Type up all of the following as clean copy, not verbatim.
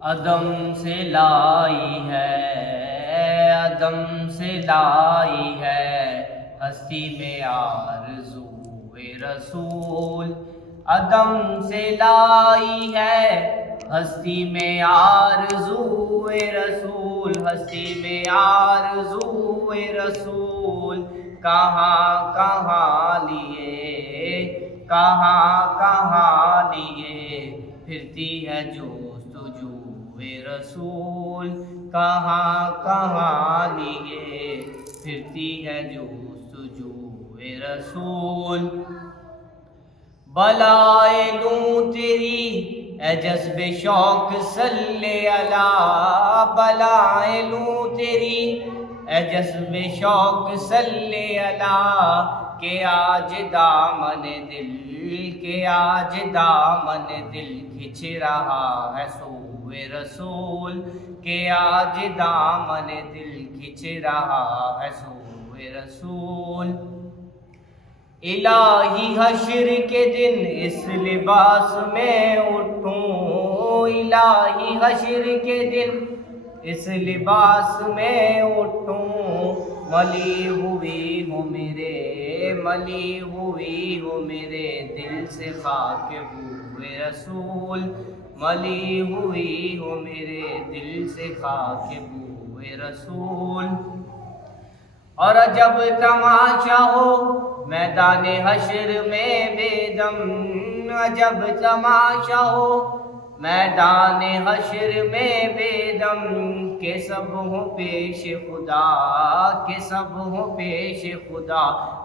عدم سے لائی ہے، عدم سے لائی ہے ہستی میں آرزوئے رسول، عدم سے لائی ہے ہستی میں آرزوئے رسول، ہستی میں آرزوئے رسول، کہاں کہاں لیے، کہاں کہاں لیے پھرتی ہے جستجوئے رسول، کہاں کہاں لیے پھرتی ہے جستجوئے رسول، بلائے لوں تیری اے جذب شوق صلی علی، بلائے لوں تیری اے جذب شوق صلی علی، کہ آج دامن دل، کہ آج دامن دل کھچ رہا ہے سوئے رسول، کہ آج دامن دل کھچ رہا ہے سوئے رسول، الہی حشر کے دن اس لباس میں اٹھوں، الہی حشر کے دن اس لباس میں اٹھوں، ملی ہوئی ہوں میرے، ملی ہوئی ہوں میرے دل سے خاک بوئے رسول، ملی ہوئی ہوں میرے دل سے خاک بوئے رسول، اور جب تماشا ہو میدان حشر میں بے دم، جب تماشا ہو میدان حشر میں بے دم، کہ سب ہوں پیش خدا، کہ سب ہوں پیش خدا،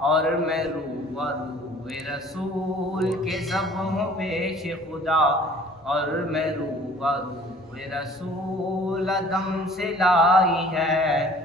اور میں روبروئے رسول، کہ سب ہوں پیش خدا، اور میں روبروئے رسول، عدم سے لائی ہے